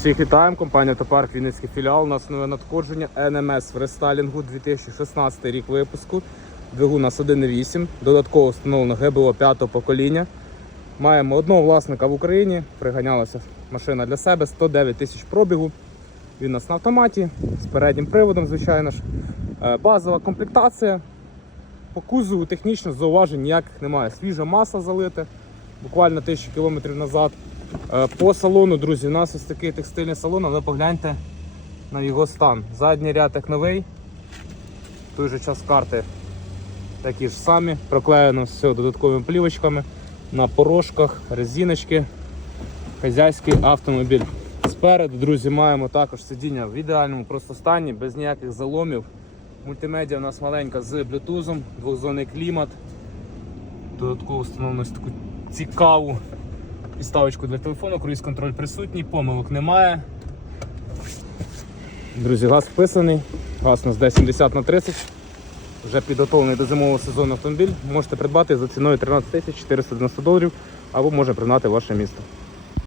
Всіх вітаємо, компанія Топарк Вінницький філіал. У нас нове надходження NMS в рестайлінгу 2016 рік випуску. Двигун нас 1.8, додатково встановлено ГБО 5 покоління. Маємо одного власника в Україні. Приганялася машина для себе, 109 тисяч пробігу. Він у нас на автоматі з переднім приводом, звичайно ж. Е, Базова комплектація. По кузову технічно зауважень ніяких немає. Свіжа маса залита, буквально тисячу кілометрів назад. Е, По салону, друзі, у нас ось такий текстильний салон, але погляньте на його стан. Задній ряд як новий. В той же час карти такі ж самі, проклеєно все додатковими плівочками на порожках, резиночки. Хазяйський автомобіль. Спереду, друзі, маємо також сидіння в ідеальному просто стані, без ніяких заломів. Мультимедіа у нас маленька з блютузом, двохзонний клімат. Додатково встановлено таку цікаву підставочку для телефону, круїз контроль присутній, помилок немає. Друзі, газ вписаний, газ у нас десь 70 на 30. Вже підготовлений до зимового сезону автомобіль. Можете придбати за ціною 13 490 доларів або може пригнати ваше місто.